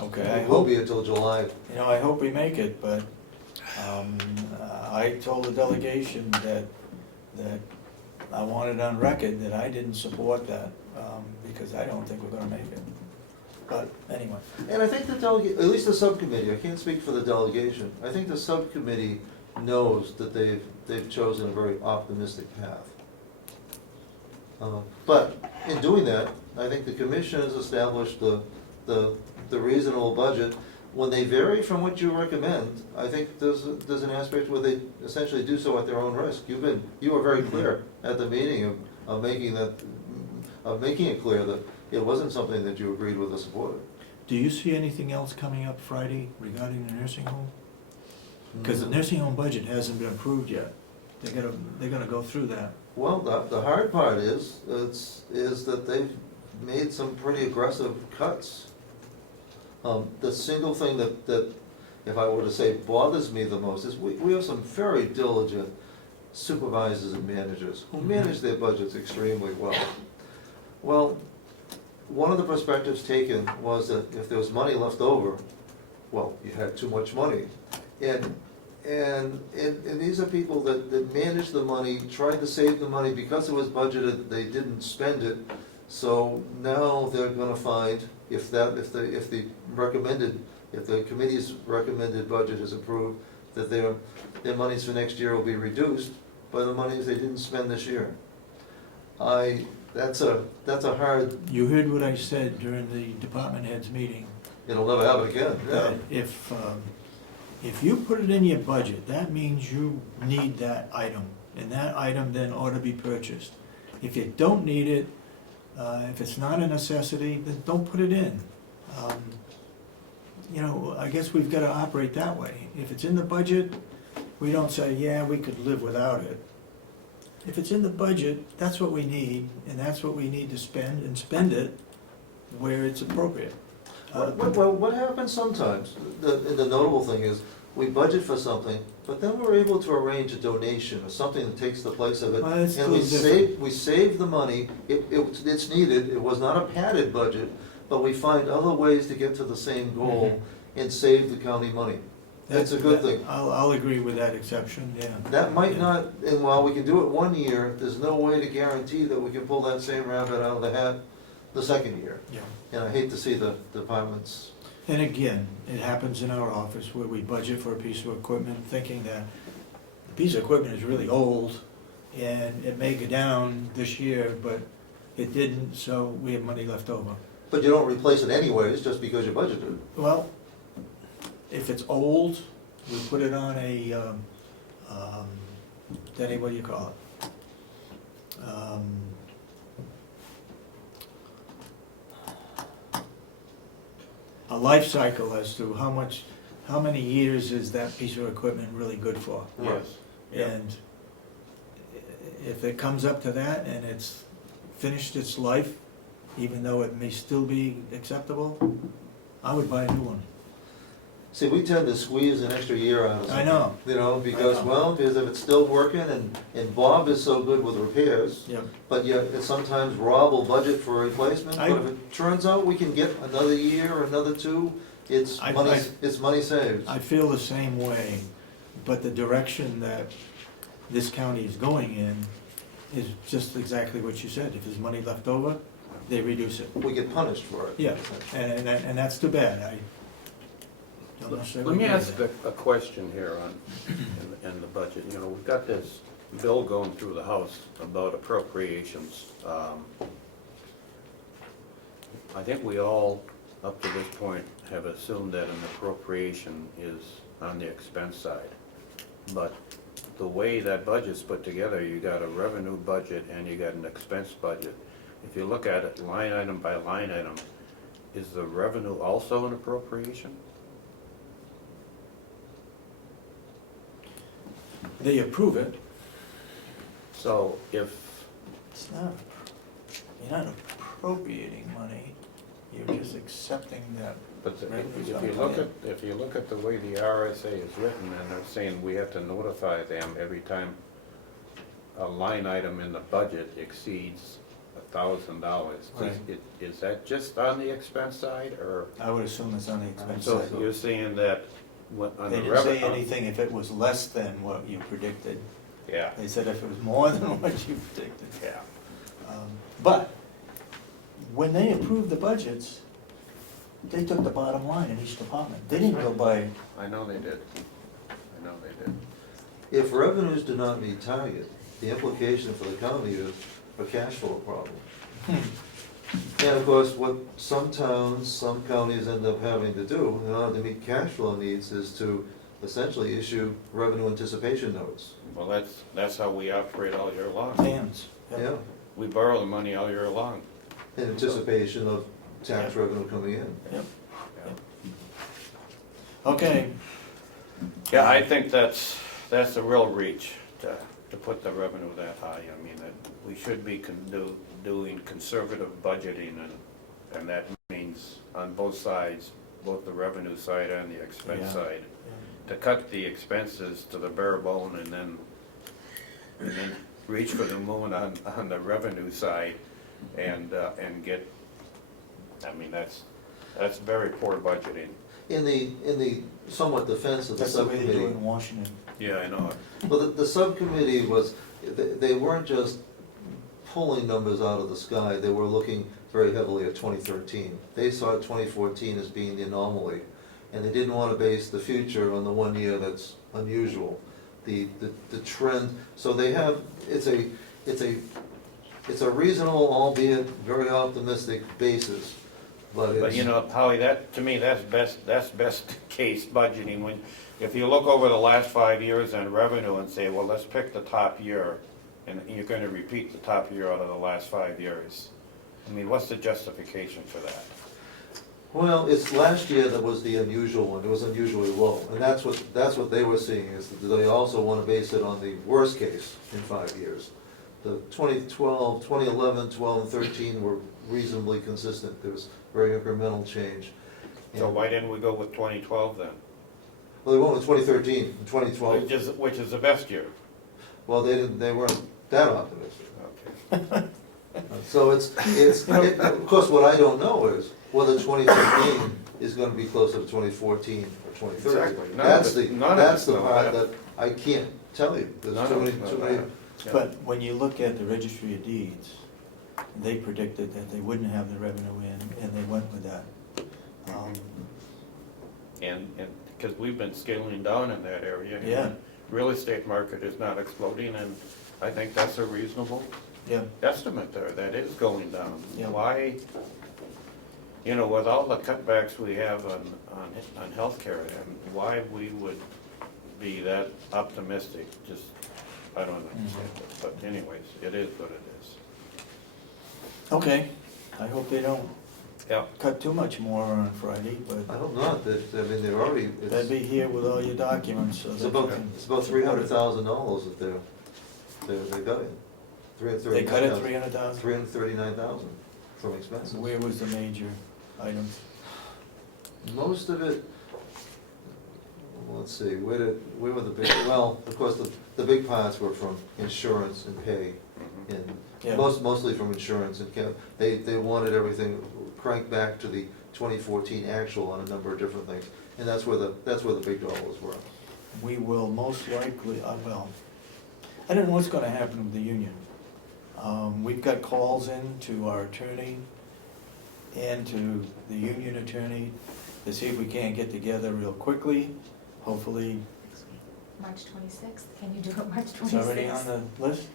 Okay, I it won't hope, be until July. you know, I hope we make it, but I told the delegation that I wanted on record that I didn't support that, because I don't think we're gonna make it. But anyway, And I think the delegate, at least the subcommittee, I can't speak for the delegation, I think the subcommittee knows that they've chosen a very optimistic path. But in doing that, I think the commission has established the reasonable budget. When they vary from what you recommend, I think there's an aspect where they essentially do so at their own risk. You were very clear at the meeting of making it clear that it wasn't something that you agreed with or supported. do you see anything else coming up Friday regarding the nursing home? Because the nursing home budget hasn't been approved yet. They're gonna go through that. Well, the hard part is that they've made some pretty aggressive cuts. The single thing that, if I were to say bothers me the most, is we have some very diligent supervisors and managers who manage their budgets extremely well. Well, one of the perspectives taken was that if there was money left over, well, you had too much money. And these are people that managed the money, tried to save the money because it was budgeted, they didn't spend it. So now they're gonna find, if the committee's recommended budget is approved, that their monies for next year will be reduced by the monies they didn't spend this year. That's a hard, You heard what I said during the department heads meeting, it'll never happen again, yeah. that if you put it in your budget, that means you need that item, and that item then ought to be purchased. If you don't need it, if it's not a necessity, then don't put it in. You know, I guess we've gotta operate that way. If it's in the budget, we don't say, yeah, we could live without it. If it's in the budget, that's what we need, and that's what we need to spend, and spend it where it's appropriate. Well, what happens sometimes, the notable thing is, we budget for something, but then we're able to arrange a donation or something that takes the place of it. Well, that's And we still different. save the money, it's needed, it was not a padded budget, but we find other ways to get to the same goal and save the county money. That's a good thing. I'll agree with that exception, yeah. That might Yeah. not, and while we can do it 1 year, there's no way to guarantee that we can pull that same rabbit out of the hat the second year. Yeah. And I hate to see the departments. And again, it happens in our office where we budget for a piece of equipment thinking that the piece of equipment is really old and it may go down this year, but it didn't, so we have money left over. But you don't replace it anyways, just because you budgeted. Well, if it's old, we put it on a, Denny, what do you call it? A life cycle as to how many years is that piece of equipment really good for? Yes. And if it comes up to that and it's finished its life, even though it may still be acceptable, I would buy a new one. See, we tend to squeeze an extra year out of something. I know. You know, because, I know. well, because if it's still working and Bob is so good with repairs, Yep. but yet sometimes Rob will budget for replacement, I- but if it turns out we can get another year or another two, it's I- money, I- it's money saved. I feel the same way, but the direction that this county is going in is just exactly what you said. If there's money left over, they reduce it. We get punished for it. Yeah, and that's too bad. I don't necessarily Let me agree with ask that. a question here on, in the budget. You know, we've got this bill going through the House about appropriations. I think we all, up to this point, have assumed that an appropriation is on the expense side. But the way that budget's put together, you got a revenue budget and you got an expense budget. If you look at it line item by line item, is the revenue also an appropriation? They approve it. So if, It's not, you're not appropriating money, you're just accepting that. but the- Revenue's if gonna you come look in. at, if you look at the way the RSA is written, and they're saying we have to notify them every time a line item in the budget exceeds $1,000. Right. Is that just on the expense side, or? I would assume it's on the expense So side. you're saying that on They the didn't say revenue? anything if it was less than what you predicted. Yeah, They said if it was more than what you predicted. yeah. But when they approved the budgets, they took the bottom line in each department. They didn't go by, I know they did. I know they did. If revenues do not meet target, the implication for the county is a cash flow problem. And of course, what some towns, some counties end up having to do in order to meet cash flow needs is to essentially issue revenue anticipation notes. Well, that's how we operate all year long. hands. Yeah, We borrow the money all year long. in anticipation of tax revenue coming in. Yep. Okay, Yeah, I think that's a real reach to put the revenue that high. I mean, that we should be doing conservative budgeting, and that means on both sides, both the revenue side and the expense Yeah. side, to cut the expenses to the bare bone and then reach for the moon on the revenue side and get, I mean, that's very poor budgeting. In the somewhat defense of the that's the way they do it subcommittee, in Washington. Yeah, I know. well, the subcommittee was, they weren't just pulling numbers out of the sky, they were looking very heavily at 2013. They saw 2014 as being the anomaly, and they didn't want to base the future on the 1 year that's unusual. The trend, so they have, it's a reasonable, albeit very optimistic basis, but it's. But you know, Howie, that, to me, that's best case budgeting. When, if you look over the last 5 years on revenue and say, well, let's pick the top year, and you're gonna repeat the top year out of the last 5 years. I mean, what's the justification for that? Well, it's last year that was the unusual one, it was unusually low, and that's what they were seeing, is that they also want to base it on the worst case in 5 years. The 2012, 2011, 12, and 13 were reasonably consistent, there was very incremental change. So And- why didn't we go with 2012 then? Well, they went with 2013 and 2012, Which is the best year. well, they weren't that optimistic. Okay. So of course, what I don't know is whether 2015 is gonna be closer to 2014 or 2013. Exactly. None of That's us the know part that. that I can't tell you. There's None too of many, us too know many. that. Yeah. But when you look at the registry of deeds, they predicted that they wouldn't have the revenue in, and they went with that. And, because we've been scaling down in that area. and Yeah. the Real estate market is not exploding, and I think that's a reasonable Yeah, estimate there, that is going down. Yeah. Why, you know, with all the cutbacks we have on healthcare, and why we would be that optimistic, just, I don't understand it. But anyways, it is what it is. okay, I hope they don't Yeah. cut too much more on Friday, but I hope not, I mean, they're already, they'd be here with all your documents, so it's that about, you can. it's about $300,000 that they got in. They cut it 300,000? 339,000 from expenses. Where was the major item? Most of it, let's see, where were the big, well, of course, the big parts were from insurance and pay, and Yeah. mostly from insurance and they wanted everything cranked back to the 2014 actual on a number of different things, and that's where the big dollars were. We will most likely, well, I don't know what's gonna happen with the union. We've got calls in to our attorney and to the union attorney to see if we can't get together real quickly. Hopefully, March 26th, can you do it March 26th? it's already on the list.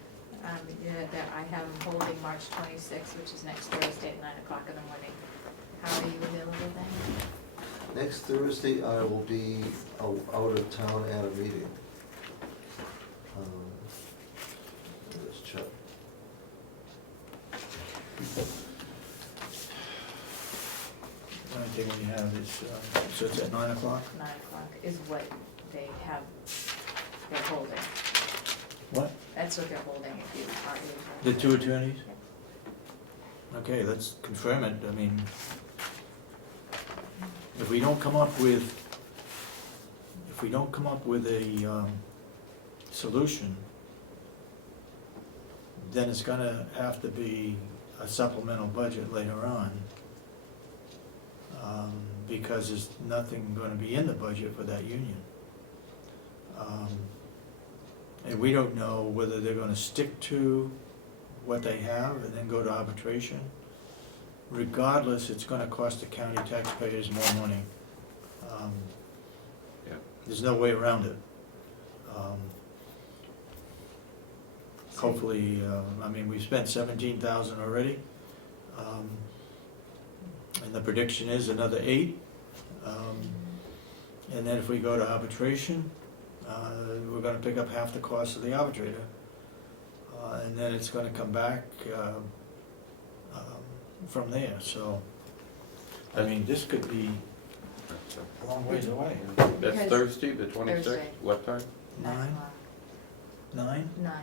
Yeah, that I have holding March 26th, which is next Thursday at 9 o'clock in the morning. How are you available then? Next Thursday, I will be out of town at a meeting. Let's check. The only thing we have is, so it's at 9 o'clock? 9 o'clock is what they have, they're holding. What? That's what they're holding if you are able. The two attorneys? Okay, let's confirm it. I mean, if we don't come up with a solution, then it's gonna have to be a supplemental budget later on. Because there's nothing gonna be in the budget for that union. And we don't know whether they're gonna stick to what they have and then go to arbitration. Regardless, it's gonna cost the county taxpayers more money. Yeah. There's no way around it. Hopefully, I mean, we've spent 17,000 already. And the prediction is another 8. And then if we go to arbitration, we're gonna pick up half the cost of the arbitrator. And then it's gonna come back from there, so, I mean, this could be a long ways away. That's Because- Thursday, the 26th, Thursday. what time? 9 9? o'clock. 9? 9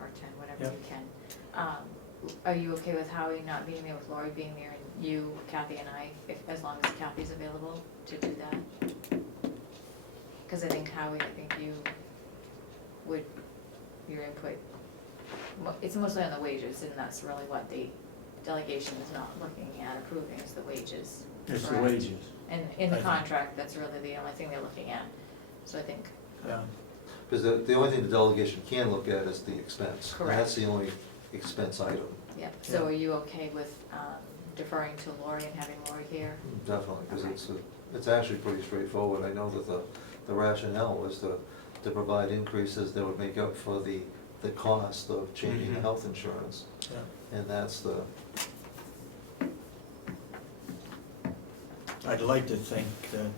or 10, whatever Yep. you can. Are you okay with Howie not being there, with Lori being there, and you, Kathy, and I, as long as Kathy's available to do that? Because I think Howie, you would, your input, it's mostly on the wages, and that's really what the delegation is not looking at approving, is the wages. It's the correct? wages, And in the I think. contract, that's really the only thing they're looking at. So I think, yeah. Because the only thing the delegation can look at is the expense. And Correct. that's the only expense item. yeah, so Yeah. are you okay with deferring to Lori and having Lori here? Definitely, because Okay. it's actually pretty straightforward. I know that the rationale was to provide increases that would make up for the cost of changing the Mhm. health insurance. Yeah. And that's I'd like to think that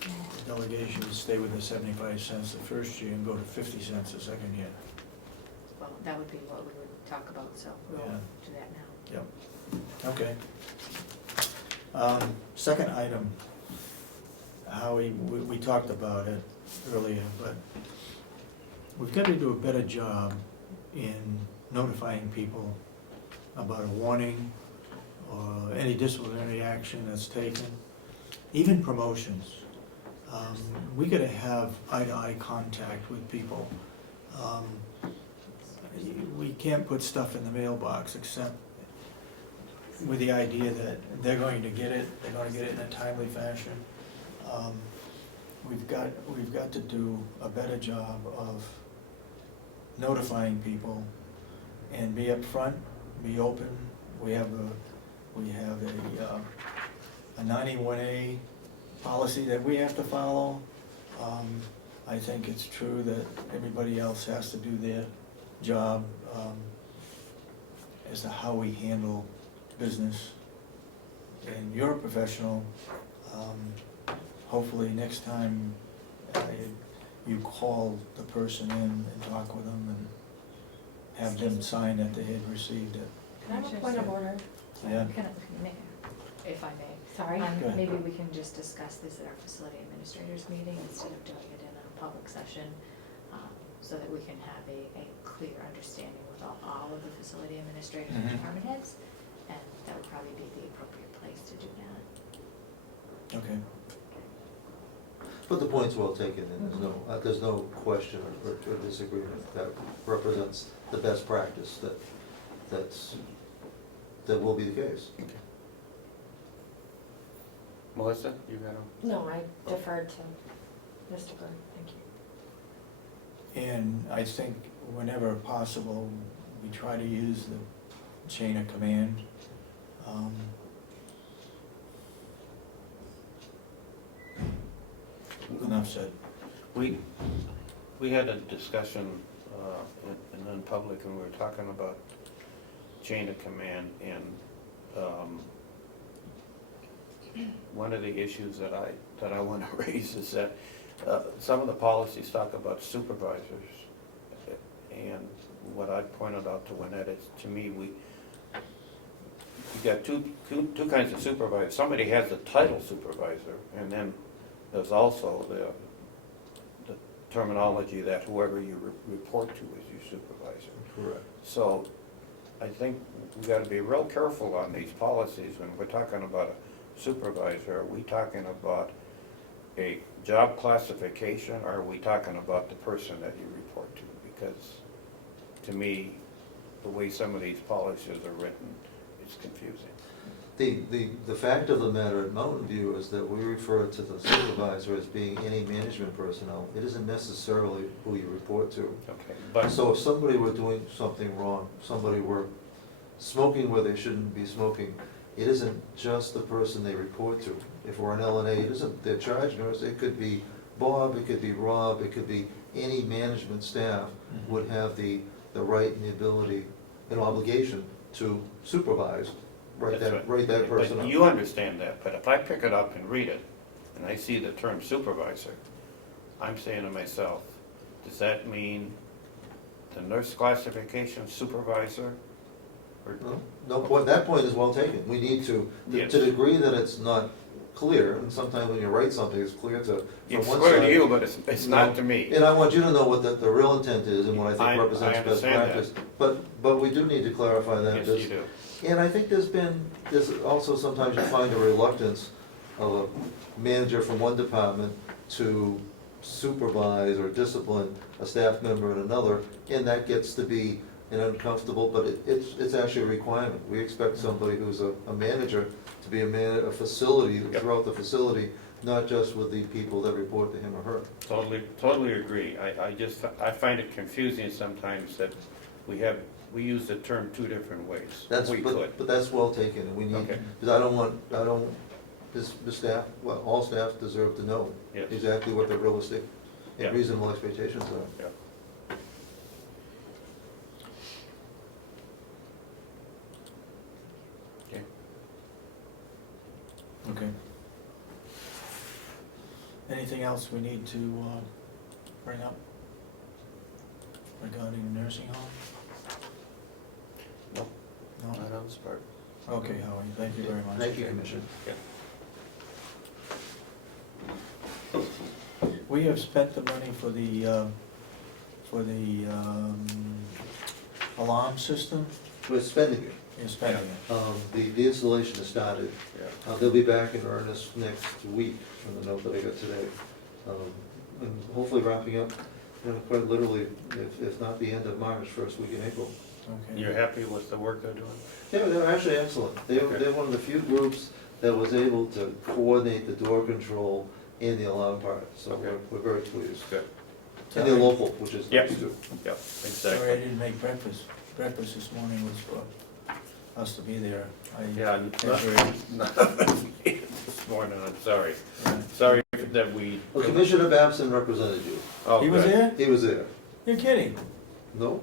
the delegation would stay with the 75 cents the first year and go to 50 cents the second year. Well, that would be what we would talk about, so we'll Yeah. do that now. Yep. Okay. Second item, Howie, we talked about it earlier, but we've got to do a better job in notifying people about a warning or any disciplinary action that's taken, even promotions. We gotta have eye-to-eye contact with people. We can't put stuff in the mailbox except with the idea that they're going to get it, they're gonna get it in a timely fashion. We've got to do a better job of notifying people and be upfront, be open. We have a 91A policy that we have to follow. I think it's true that everybody else has to do their job as to how we handle business. And you're a professional. Hopefully next time you call the person in and talk with them and have them sign that they had received it. Can I have a point of order? Yeah. If I may. Sorry. Go ahead. Maybe we can just discuss this at our facility administrators meeting instead of doing it in a public session, so that we can have a clear understanding with all of the facility administrators and Mhm. department heads, and that would probably be the appropriate place to do that. Okay. But the point's well taken, and there's no question or disagreement. That represents the best practice that will be the case. Melissa, you got a? No, I deferred to Mr. Bird, thank you. And I think whenever possible, we try to use the chain of command. Enough said. We had a discussion in public, and we were talking about chain of command, and one of the issues that I want to raise is that some of the policies talk about supervisors, and what I pointed out to Lynette is, to me, we got two kinds of supervisors. Somebody has the title supervisor, and then there's also the terminology that whoever you report to is your supervisor. Correct. So I think we gotta be real careful on these policies when we're talking about a supervisor. Are we talking about a job classification, or are we talking about the person that you report to? Because to me, the way some of these policies are written, it's confusing. The fact of the matter at Mountain View is that we refer to the supervisor as being any management personnel. It isn't necessarily who you report to. Okay, but So if somebody were doing something wrong, somebody were smoking where they shouldn't be smoking, it isn't just the person they report to. If we're an LNA, it isn't their charge nurse, it could be Bob, it could be Rob, it could be any management staff would have the right and the ability and obligation to supervise, write That's that right. person But up. you understand that, but if I pick it up and read it, and I see the term supervisor, I'm saying to myself, does that mean the nurse classification supervisor? Or, No, point, that point is well taken. We need to Yes. the degree that it's not clear, and sometimes when you write something, it's clear to, it's from one clear side. to you, but it's not to me. And I want you to know what the real intent is and what I I think represents best understand that. practice. But we do need to clarify that. Yes, you do. And I think there's also sometimes you find a reluctance of a manager from one department to supervise or discipline a staff member in another, and that gets to be an uncomfortable, but it's actually a requirement. We expect somebody who's a manager to be a facility, Yep. throughout the facility, not just with the people that report to him or her. Totally agree. I find it confusing sometimes that we use the term two different ways. We could. But that's well taken, and we need, Okay. because the staff, well, all staff deserve to know Yes. exactly what their realistic Yeah. and reasonable expectations are. Yeah. Okay. Okay. Anything else we need to bring up regarding the nursing home? No, No? not on this part. Okay, Howard, thank you very much. Thank you, Commissioner. We have spent the money for the alarm system. We're spending it. You're spending it. The installation has started. Yeah. They'll be back in earnest next week, from the note that I got today. And hopefully wrapping up, quite literally, if not the end of March, first week in April. Okay. You're happy with the work they're doing? Yeah, they're actually excellent. They're one of the few groups that was able to coordinate the door control and the alarm part, so Okay. we're very pleased. Good. And they're local, which is Yep. nice too. Yep, Sorry I exactly. didn't make breakfast. Breakfast this morning was for us to be there. Yeah, Actually, not this morning, I'm sorry. yeah. Sorry that we. Well, Commissioner Babson represented you. Oh, He was good. there? He was there. You're kidding? No?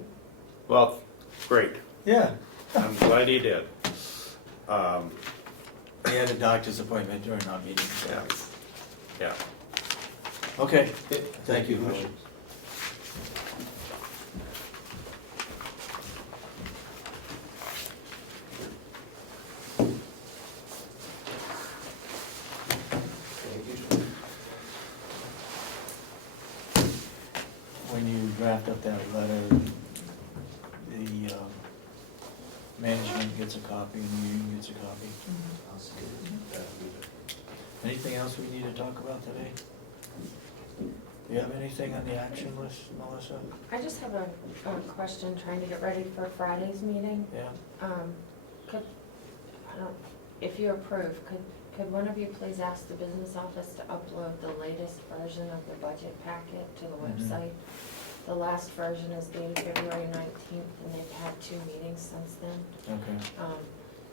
Well, great. Yeah. I'm glad he did. He had a doctor's appointment during our meeting. so- Yeah. Yeah. Okay, Thank you, Howard. Commissioner. When you draft up that letter, the management gets a copy and the union gets a copy. Anything else we need to talk about today? Do you have anything on the action list, Melissa? I just have a question, trying to get ready for Friday's meeting. Yeah? Could, I don't, if you approve, could one of you please ask the business office to upload the latest version of the budget packet to the website? The last version is dated February 19th, and they've had 2 meetings since then. Okay.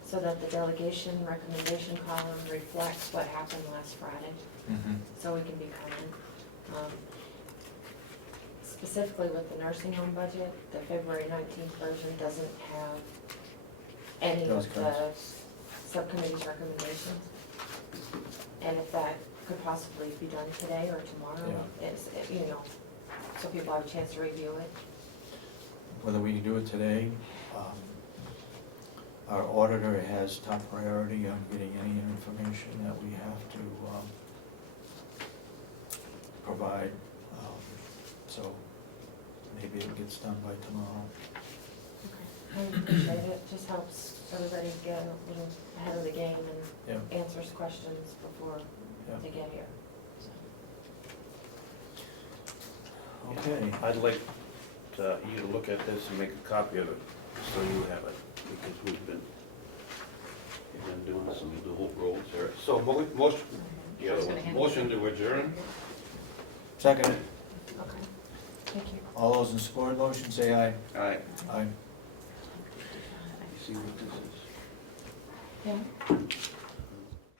So that the delegation recommendation column reflects what happened last Friday, so we can be current. Specifically with the nursing home budget, the February 19th version doesn't have any Those of the subcommittee's recommendations. And if that could possibly be done today or tomorrow, it's, you know, so people have a chance to review it. Whether we can do it today, our auditor has top priority on getting any information that we have to provide, so maybe it gets done by tomorrow. I appreciate it, just helps everybody get a little ahead of the game and Yeah. answers questions before Yeah. they get here. So. Okay. I'd like you to look at this and make a copy of it, so you have it, because we've been doing some dual roles here. So, motion, the other one, motion to adjourn? Second, Okay, thank you. all those in support of the motion, say aye. Aye. Aye. You see what this is? Yeah?